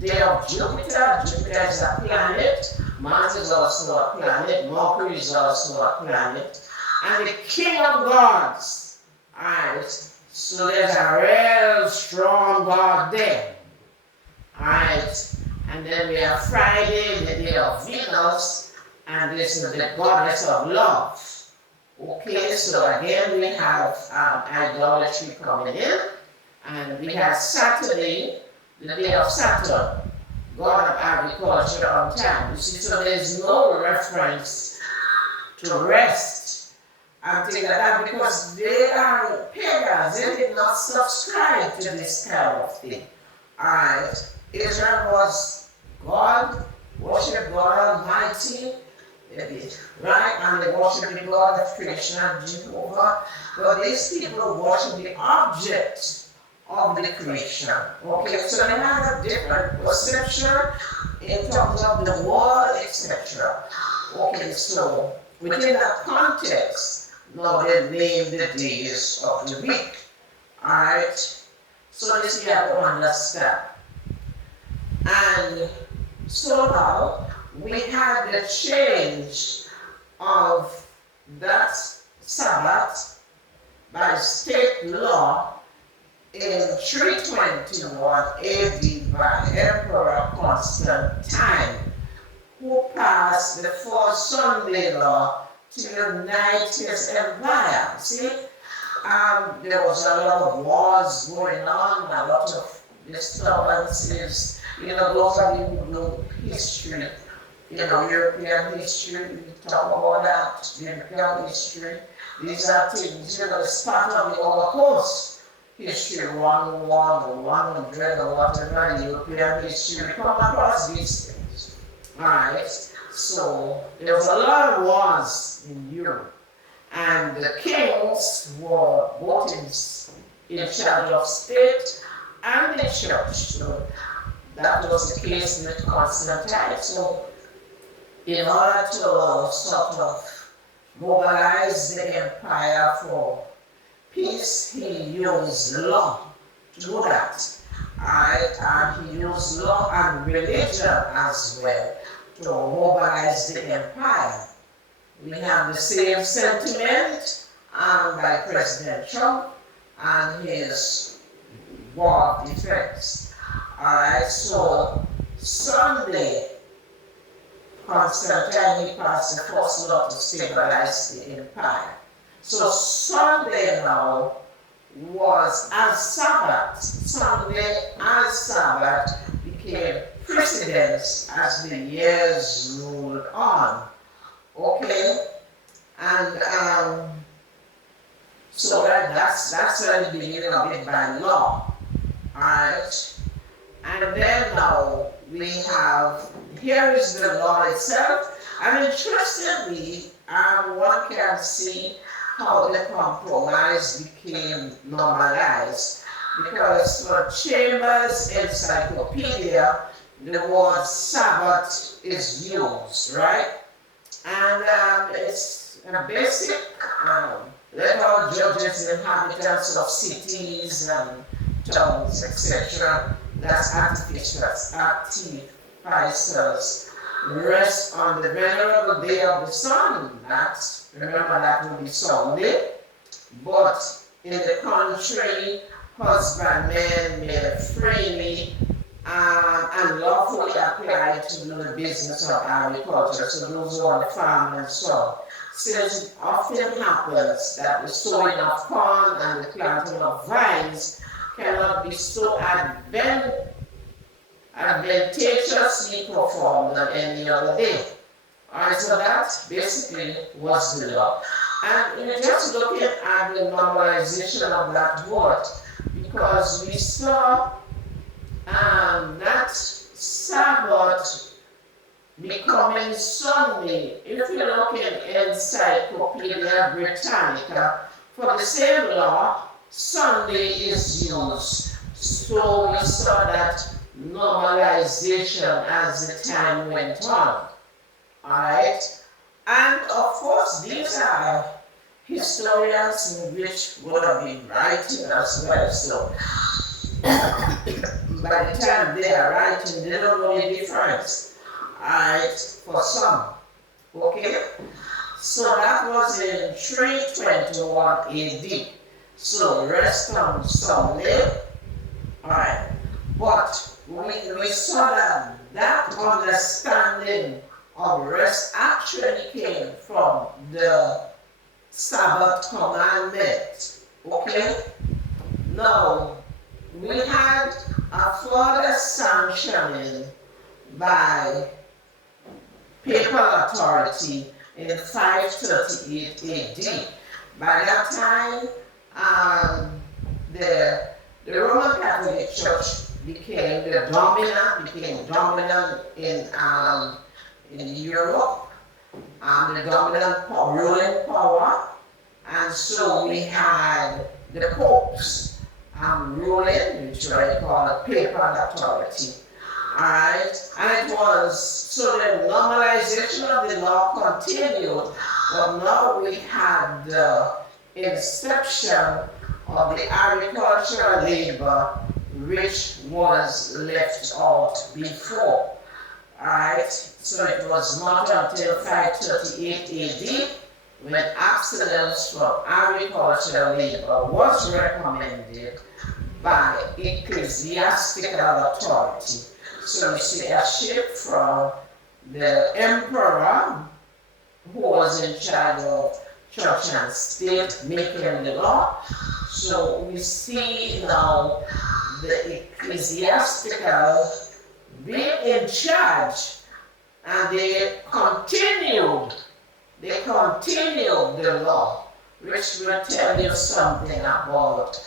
day of Jupiter. Jupiter is a planet. Mars is also a planet. Mercury is also a planet. And the king of gods. Alright, so there's a real strong god there. Alright, and then we have Friday, the day of Venus, and this is the goddess of love. Okay, so again we have idolatry coming in, and we have Saturday, the day of Saturn, god of agriculture on time. You see, so there's no reference to rest and things like that because they are pagans. They did not subscribe to this kind of thing. Alright, Israel was God, worship God Almighty, right? And they worship the God of creation, Jehovah. But these people worship the object of the creation. Okay, so they have a different perception in terms of the world, etc. Okay, so within that context, now they name the days of the week. Alright? So this you have to understand. And so now we had the change of that Sabbath by state law in 321 AD by Emperor Constantine, who passed the Fourth Sunday Law to unite his empire. See, there was a lot of wars going on, a lot of disturbances. Those of you who know history, European history, we talk about that, European history. These are things, it's part of the Holocaust history, 101 or 100 or whatever, European history. We come across these things. Alright, so there was a lot of wars in Europe, and the kings were both in charge of state and the church. So that was the case with Constantine. So in order to sort of mobilize the empire for peace, he used law to do that. And he used law and religion as well to mobilize the empire. We have the same sentiment by President Trump and his war of defense. Alright, so Sunday, Constantine, he passed the first law to stabilize the empire. So Sunday now was as Sabbath. Sunday as Sabbath became precedence as the years rolled on. Okay? And so that's the beginning of it by law. Alright? And then now we have, here is the law itself. And interestingly, one can see how the compromise became normalized. Because for Chambers Encyclopedia, the word Sabbath is used, right? And it's a basic, let all judges and inhabitants of cities and towns, etc., that's artificers, artificers, rest on the venerable day of the sun. Remember that will be Sunday. But in the country, husbandmen may freely and lawfully apply to do the business of agriculture. So those who are on the farm and so on. Since it often happens that the sowing of corn and the planting of vines cannot be so advantageously performed on any other day. Alright, so that basically was the law. And just looking at the normalization of that word, because we saw that Sabbath becoming Sunday. If you look in Encyclopedia Britannica, for the same law, Sunday is used. So we saw that normalization as the time went on. Alright? And of course, these are historians which would have been writing as well. So by the time they are writing, they don't know the difference. Alright, for some. Okay? So that was in 321 AD. So rest on some live. Alright. But we saw that understanding of rest actually came from the Sabbath commandment. Okay? Now, we had a further sanctioning by papal authority in 538 AD. By that time, the Roman Catholic Church became dominant in Europe, the dominant ruling power, and so we had the popes ruling, which I call a papal authority. Alright, and it was, so the normalization of the law continued, but now we had the inception of the agricultural labor, which was left out before. Alright, so it was not until 538 AD when abstinence from agricultural labor was recommended by ecclesiastical authority. So you see a shift from the emperor, who was in charge of church and state making the law. So we see now the ecclesiastical being in charge, and they continued the law, which will tell you something about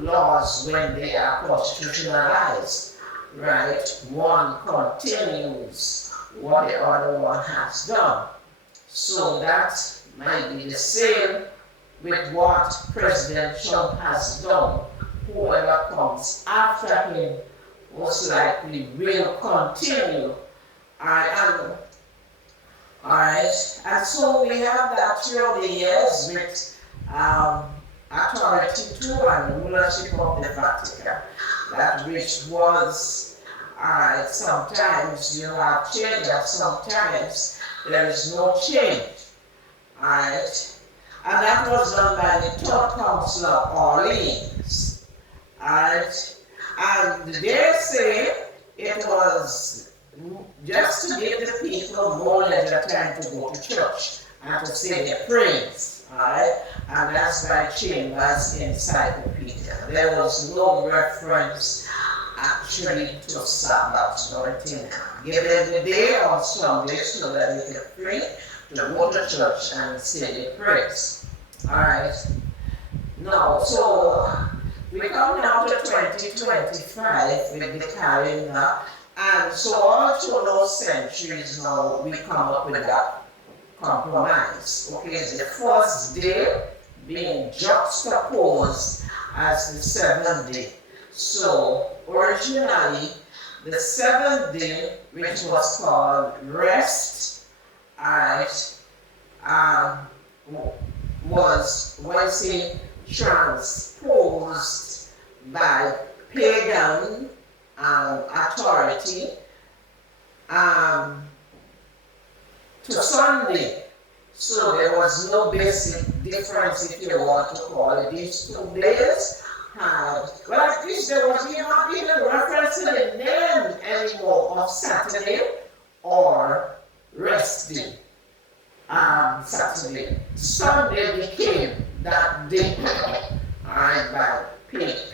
laws when they are constitutionalized. Right? One continues what the other one has done. So that might be the same with what President Trump has done. Whoever comes after him most likely will continue. Alright, and so we have that through the years with authority too and rulership of the Vatican. That which was, sometimes you have change, and sometimes there is no change. Alright, and that was done by the Third Council of Orleans. Alright, and they say it was just to give the people more leisure time to go to church and to say their prayers. Alright, and that's by Chambers Encyclopedia. There was no reference actually to Sabbath or anything. Give them the day on Sunday so that they can pray, to go to church and say their prayers. Alright, now, so we come now to 2025 with the calendar, and so all through those centuries now we come up with that compromise. Okay, the first day being juxtaposed as the seventh day. So originally, the seventh day, which was called rest, was transposed by pagan authority to Sunday. So there was no basic difference, if you want to call it. These 2 days had, well, at least there was not even reference to the name anymore of Saturday or rest day. Saturday. Sunday became that day, by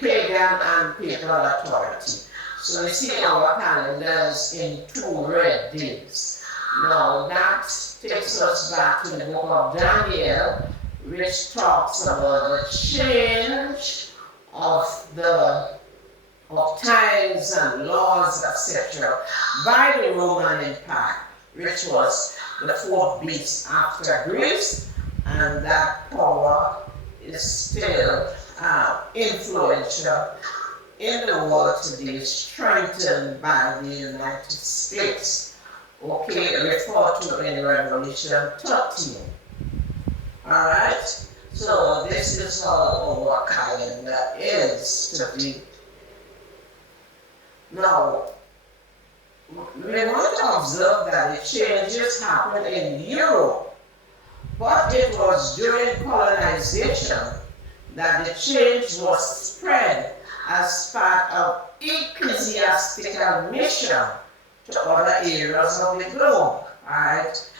pagan and papal authority. So you see our calendars in 2 red days. Now that takes us back to the book of Daniel, which talks about the change of times and laws, etc., by the Roman Empire, which was the 4th beast after Greece, and that power is still influential in the world today, strengthened by the United States. Okay, referred to in Revelation 13. Alright, so this is how our calendar is to be. Now, we want to observe that the changes happened in Europe, but it was during colonization that the change was spread as part of ecclesiastical mission to other areas of the globe. Alright?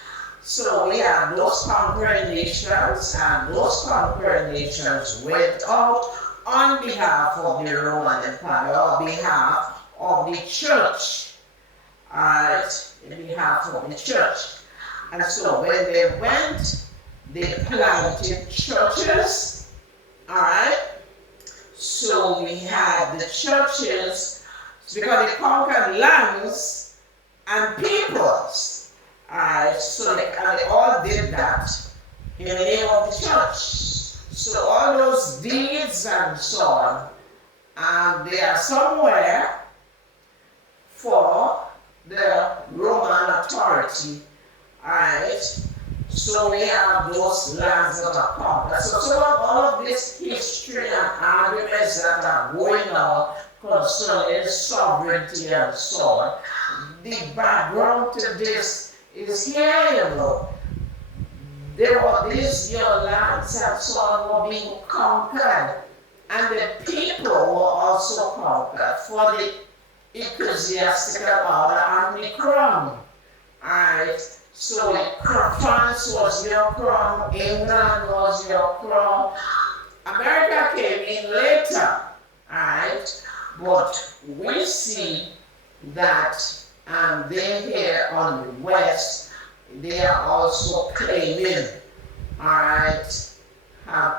So we have those conquering nations, and those conquering nations went out on behalf of the Roman Empire, on behalf of the church. Alright? On behalf of the church. And so when they went, they planted churches. Alright? So we had the churches because they conquered lands and peoples. Alright, so they all did that in the name of the church. So all those deeds and so on, they are somewhere for the Roman authority. Alright, so we have those lands that are conquered. So all of this history and arguments that are going on concerning sovereignty and so on, the background to this is here, you know. There were these lands and so on were being conquered, and the people were also conquered for the ecclesiastical order and the crown. Alright, so France was your crown, England was your crown, America came in later. Alright, but we see that they here on the west, they are also claiming, alright,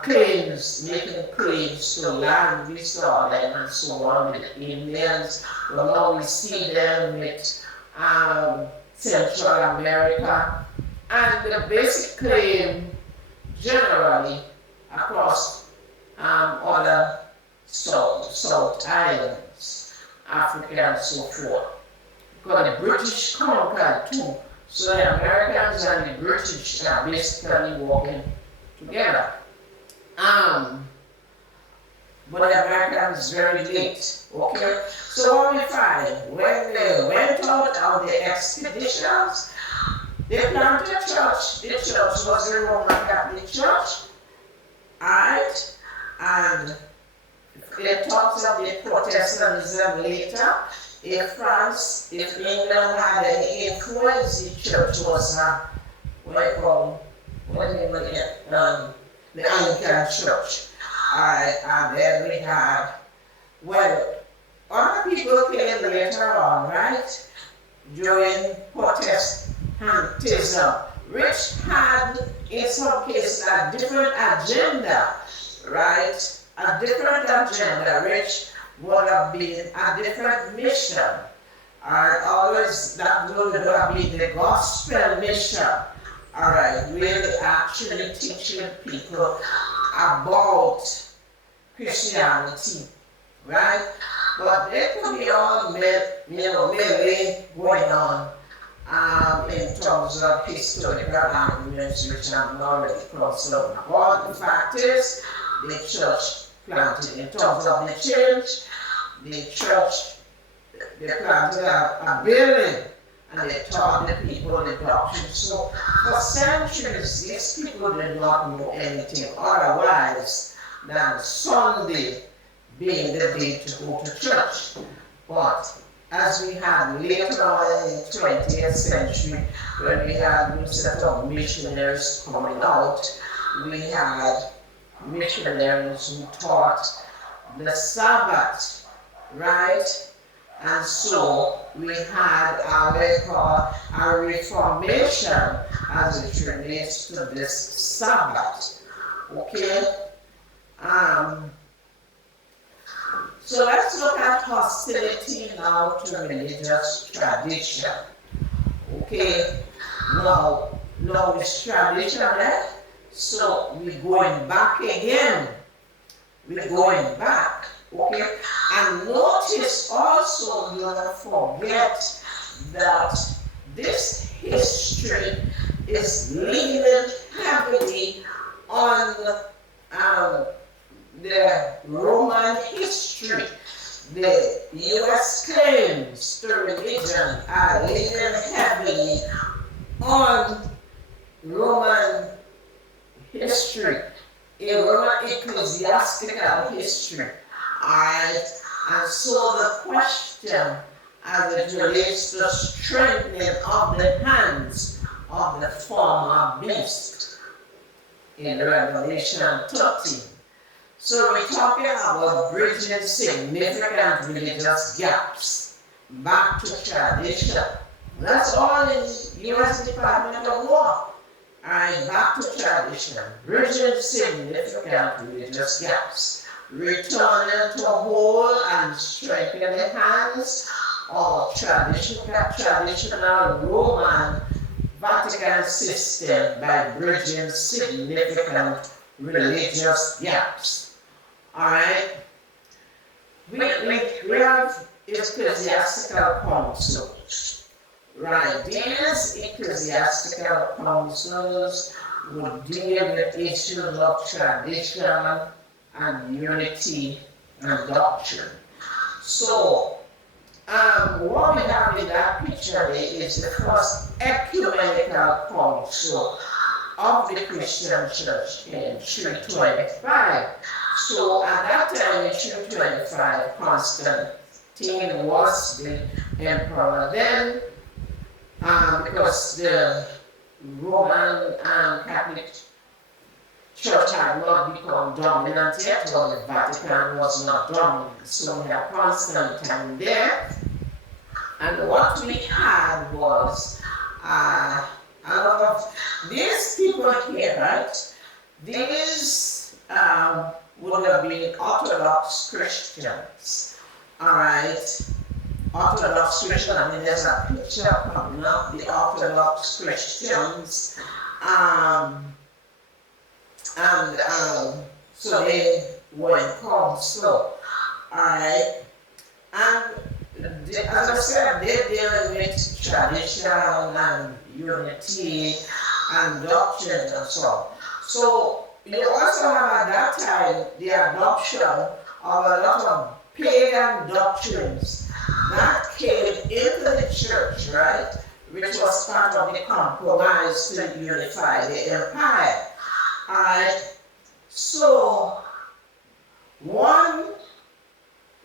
claims, making claims to land. We saw them and so on with the Indians. Well, now we see them with Central America. And the basic claim generally across other South Islands, Africa and so forth. Because the British conquered too. So the Americans and the British are basically working together. But the Americans very late. Okay? So what we find, when they went out on the expeditions, they planted a church. The church was the Roman Catholic Church. Alright? And it talks of the Protestantism later. If England had any influence, the church was the Anglican Church. Alright, and then we had, other people came later on, right? During Protestantism, which had, in some cases, a different agenda, right? A different agenda, which would have been a different mission. Always that would have been the gospel mission. Alright, really actually teaching people about Christianity, right? But there could be all melee going on in terms of historical arguments, which I'm already crossed over. But the fact is, the church planted, in terms of the church, they planted a building and they taught the people the doctrine. So for centuries, these people did not know anything otherwise than Sunday being the day to go to church. But as we had later on in the 20th century, when we had a new set of missionaries coming out, we had missionaries who taught the Sabbath, right? And so we had what we call a reformation as it relates to this Sabbath. Okay? So let's look at hostility now to religious tradition. Okay? Now it's tradition, right? So we're going back again. We're going back. Okay? And notice also, do not forget that this history is leaning heavily on the Roman history. the U.S. claims to religion are leaning heavily on Roman history, a Roman ecclesiastical history. Alright, and so the question as it relates to strengthening of the hands of the former beast in Revelation 13. So we're talking about bridging significant religious gaps back to tradition. That's all in U.S. Department of War. Alright, back to tradition, bridging significant religious gaps, returning to hold and strengthen the hands of traditional Roman Vatican system by bridging significant religious gaps. Alright, we have ecclesiastical councils. Right, these ecclesiastical councils would deal with issues of tradition and unity and doctrine. So, what we have in that picture is the first ecumenical council of the Christian church in 325. So, at that time in 325, Constantine was the emperor then. Because the Roman and Catholic Church had not become dominant yet, or the Vatican was not dominant. So we had Constantine there. And what we had was a lot of these people here, right? These would have been Orthodox Christians, all right? Orthodox Christian, I mean, there's a picture coming up, the Orthodox Christians, so they were in council, alright, and as I said, they're dealing with tradition and unity and doctrine and so on. So you also have at that time the adoption of a lot of pagan doctrines that came into the church, right, which was part of the compromise to unify the empire. Alright, so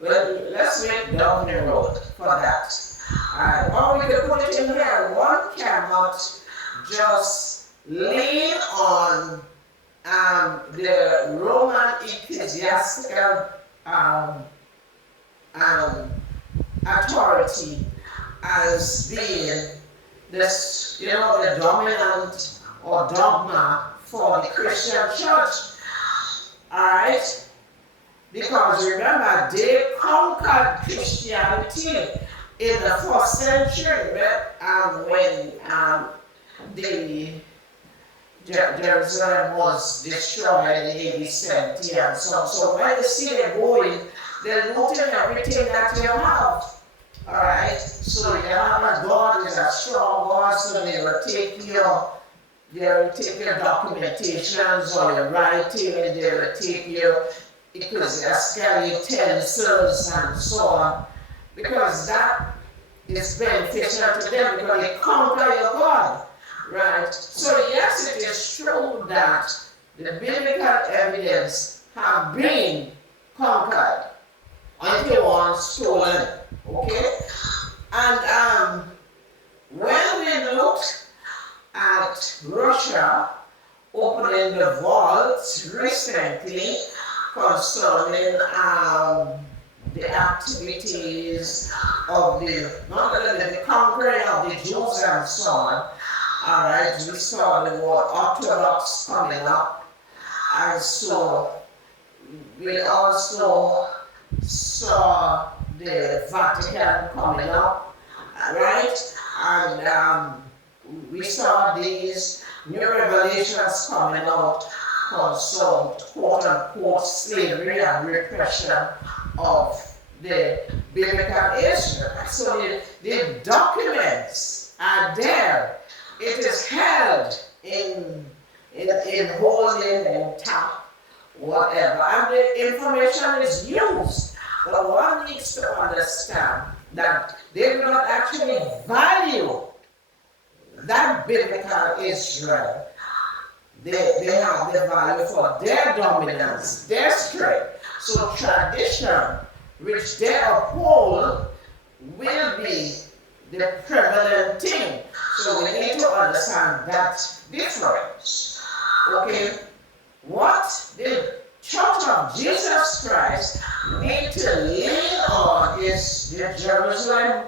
let's make down the road for that. Alright, or we can put it in here, one cannot just lean on the Roman ecclesiastical authority as being this, the dominant or dogma for the Christian church. Alright? Because remember, they conquered Christianity in the 1st century, when the Jerusalem was destroyed in AD 70 and so on. So when they see them going, they're looting everything that you have. Alright? So you have a God is a strong God, so they will take your documentations or your writing, and they will take your ecclesiastical utensils and so on, because that is beneficial to them because they conquer your God. Right? So yes, it is true that the biblical evidence have been conquered, and they were stolen. Okay? And when we looked at Russia opening the vaults recently concerning the activities of not only the conquering of the Jews and so on. Alright, we saw the word Orthodox coming up, and so we also saw the Vatican coming up, right? And we saw these new revelations coming out concerning quote-unquote slavery and repression of the biblical Israel. So the documents are there. It is held in holding, in tap, whatever, and the information is used. But one needs to understand that they do not actually value that biblical Israel. They have the value for their dominance, their strength. So tradition, which they uphold, will be the prevalent thing. So we need to understand that difference. Okay, what the Church of Jesus Christ need to lean on is the Jerusalem.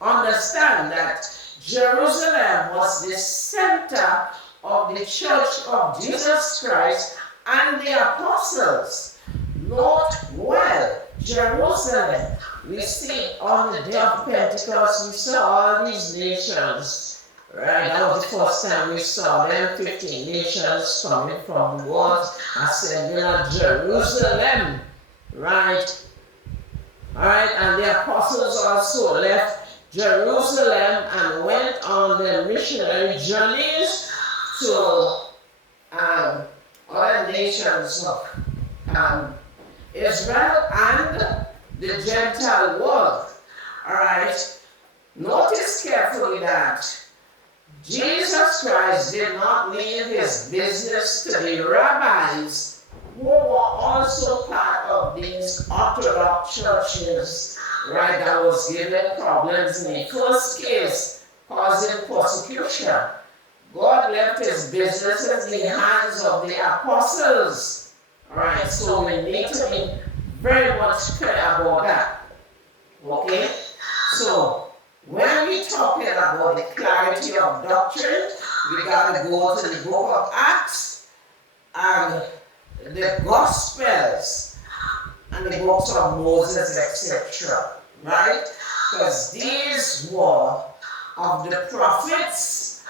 Understand that Jerusalem was the center of the Church of Jesus Christ and the apostles. Note well, Jerusalem. We see on the day of Pentecost, we saw all these nations. Right, that was the first time we saw them, 15 nations coming from the world, assembling at Jerusalem. Right? Alright, and the apostles also left Jerusalem and went on their missionary journeys to other nations of Israel and the Gentile world. Alright, notice carefully that Jesus Christ did not leave his business to the rabbis who were also part of these Orthodox churches, right, that was giving problems in the first case, causing persecution. God left his business in the hands of the apostles. Alright, so we need to be very much clear about that. Okay? So, when we're talking about the clarity of doctrine, we got to go to the book of Acts and the Gospels and the books of Moses, etc. Right? Because these were of the prophets,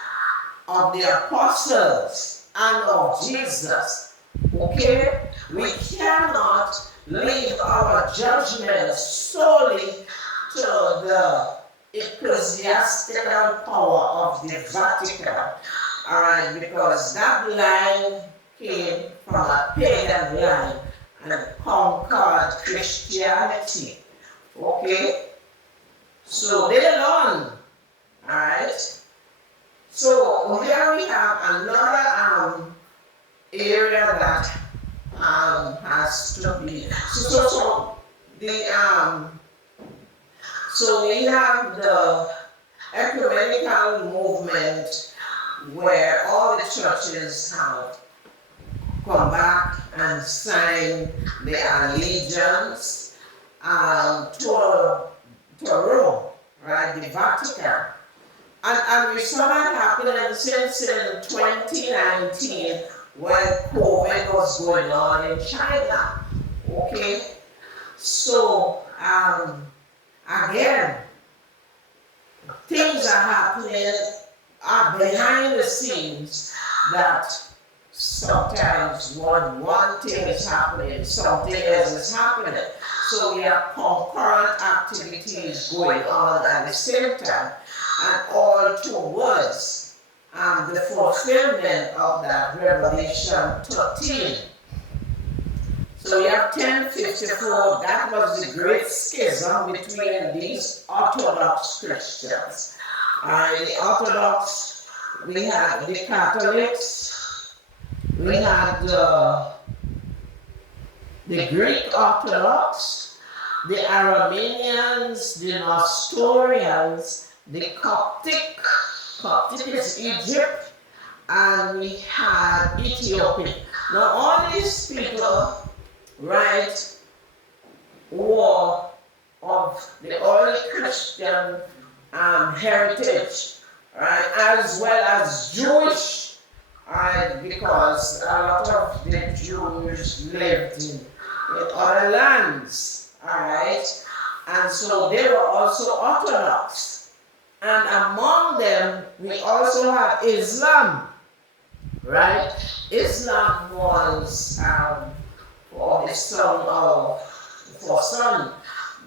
of the apostles, and of Jesus. Okay? We cannot leave our judgment solely to the ecclesiastical power of the Vatican. Alright, because that line came from a pagan line and conquered Christianity. Okay? So they learn. Alright? So here we have another area that has to be so we have the ecumenical movement where all the churches have come back and signed their allegiance to Rome, right, the Vatican. And we saw that happening since in 2019 when COVID was going on in China. Okay? So, again, things are happening behind the scenes that sometimes one thing is happening, something else is happening. So we have concurrent activities going on at the same time, and all towards the fulfillment of that Revelation 13. So we have 1054, that was the great schism between these Orthodox Christians. The Orthodox, we had the Catholics, we had the Greek Orthodox, the Arameans, the Nestorians, the Coptic is Egypt, and we had Ethiopia. Now all these people, right, were of the early Christian heritage, right, as well as Jewish, right, because a lot of the Jews lived in other lands, right, and so they were also Orthodox. And among them, we also have Islam, right? Islam was for the son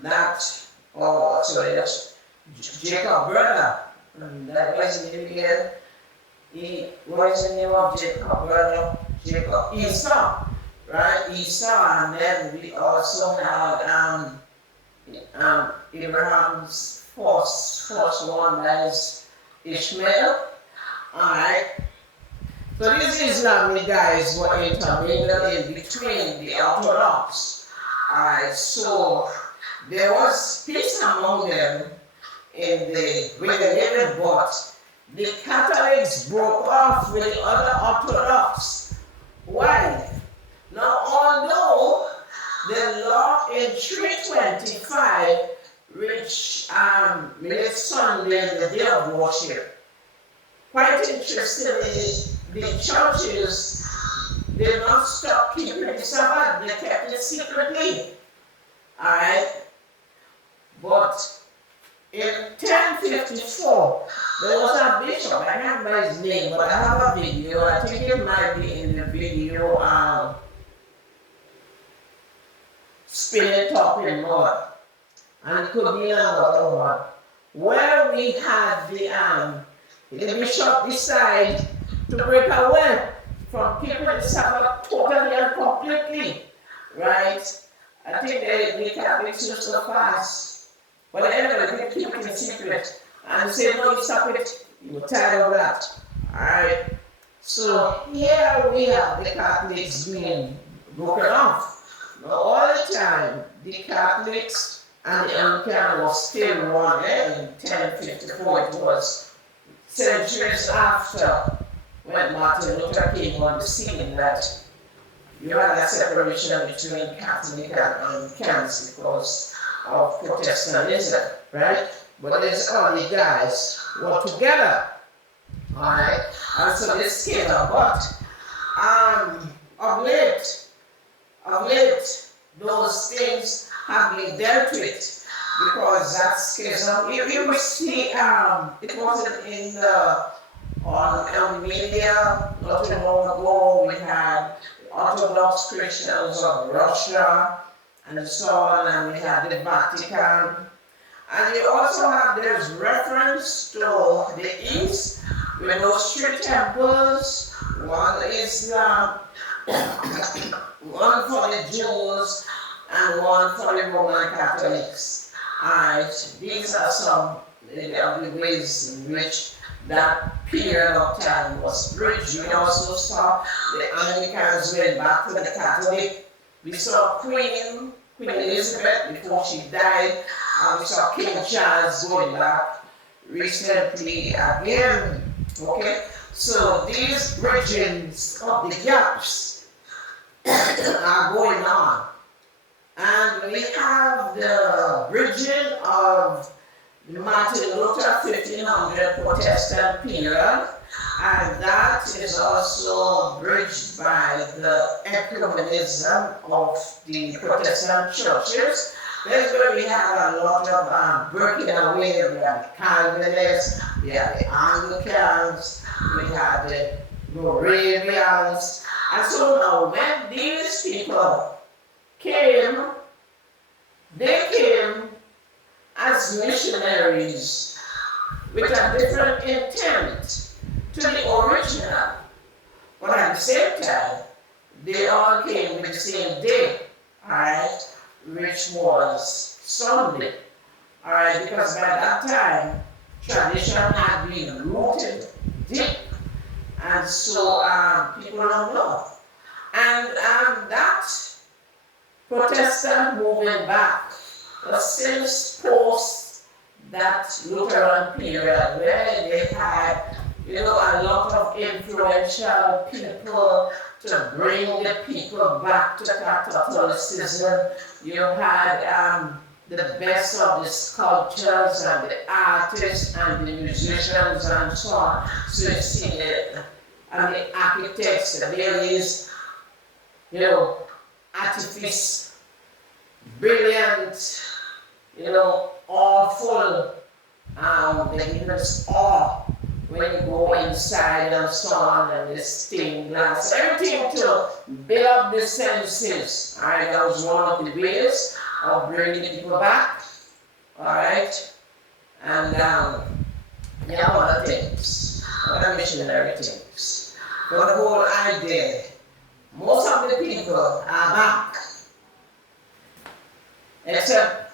that, Jacob brother, and that was the name again. What is the name of Jacob brother? Jacob, Esau, right? Esau, and then we also have Abraham's first one, that is Ishmael. Alright. So these Islamic guys were intermingled in between the Orthodox. Alright, so there was peace among them in the way they lived, but the Catholics broke off with the other Orthodox. Why? Now, although the law in 325, which made Sunday the day of worship, quite interestingly, the churches did not stop keeping the Sabbath, they kept it secretly. Alright? But in 1054, there was a bishop, I can't remember his name, but I have a video, I think it might be in the video, Spinning Top in Mud, and it could be another one, where we had the bishop decide to break away from keeping the Sabbath totally and completely, right? I think the Catholics used to fast, but anyway, they keep it a secret, and say, no, you stop it, you're tired of that, alright? So here we have the Catholics being broken off. Now, all the time, the Catholics and the Anglican was still one in 1054. It was centuries after when Martin Luther came on the scene that you had a separation between Catholic and Anglicans because of Protestantism, right? But these early guys were together, alright? And so this came about. Of late, those things have been dealt with because that schism. You will see, it wasn't in the on media not too long ago. We had Orthodox Christians of Russia and so on, and we had the Vatican, and you also have this reference to the East with those three temples. One is one for the Jews and one for the Roman Catholics. Alright, these are some of the ways in which that period of time was bridged. We also saw the Anglicans went back to the Catholic. We saw Queen Elizabeth before she died, and we saw King Charles going back recently again. Okay, so these bridgings of the gaps are going on. And we have the bridging of the Martin Luther 1500 Protestant period, and that is also bridged by the ecumenism of the Protestant churches. That's where we have a lot of breaking away. We have the Calvinists, we have the Anglicans, we have the Moravians. And so now when these people came, they came as missionaries with a different intent to the original. But at the same time, they all came with the same day, alright, which was Sunday. Alright, because by that time, tradition had been rooted deep. And so people don't know. And that Protestant movement back was since post that Lutheran period where they had, a lot of influential people to bring the people back to Catholicism. You had the best of the sculptors and the artists and the musicians and so on. So you see the architects, the various, artifice, brilliant, awful, the immense awe when you go inside and so on, and the stained glass, everything to build up the senses. Alright, that was one of the ways of bringing people back. Alright, and there are other things, other missionary things. But the whole idea most of the people are back, except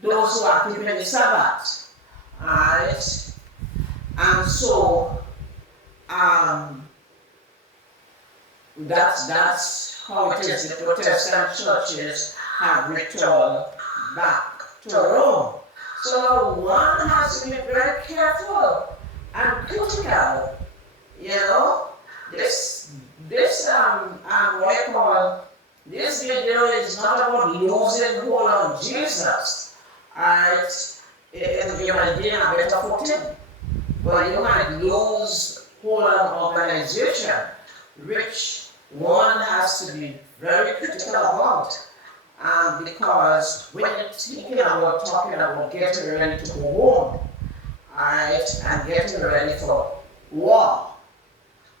those who are keeping the Sabbath. Alright? And so, that's how it is. The Protestant churches have returned back to Rome. So one has to be very careful and critical. You know, this video is not about losing hold on Jesus. Alright, you might be in a better footing, but you might lose hold on organization, which one has to be very critical about. Because when you're talking about getting ready to go home, alright, and getting ready for war,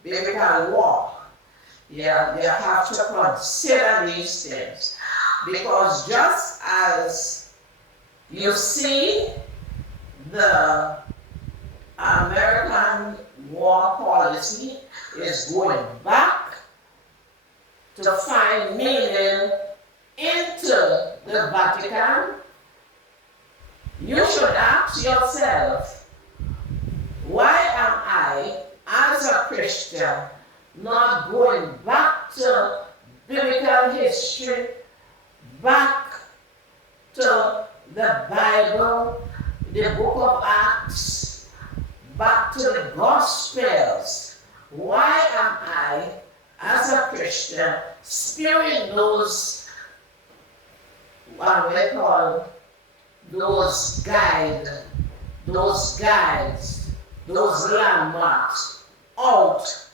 biblical war, yeah, you have to consider these things. Because just as you see the American war policy is going back to find meaning into the Vatican, you should ask yourself, why am I, as a Christian, not going back to biblical history, back to the Bible, the book of Acts, back to the Gospels? Why am I, as a Christian, spewing those what we call those guides, those landmarks out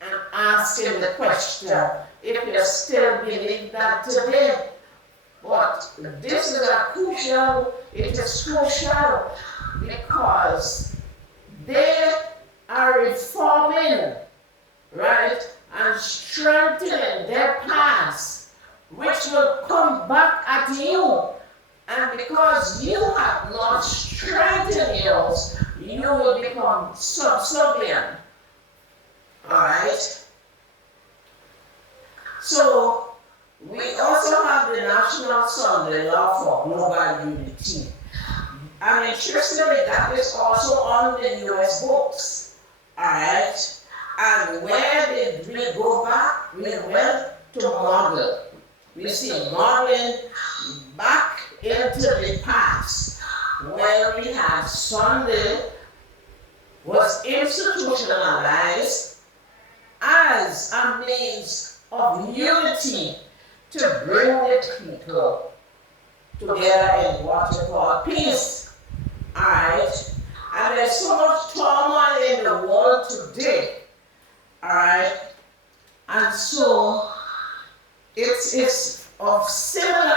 and asking the question if you still believe that today? But this is it is crucial because they are reforming, right, and strengthening their past, which will come back at you. And because you have not strengthened yours, you will become subservient. Alright? So, we also have the National Sunday Law for Global Unity. And interestingly, that is also on the US books. Alright? And where did we go back? We went to model. We see modeling back into the past, where we had Sunday was institutionalized as a means of unity to bring the people together in what we call peace. Alright? And there's so much turmoil in the world today. Alright? And so it is of similar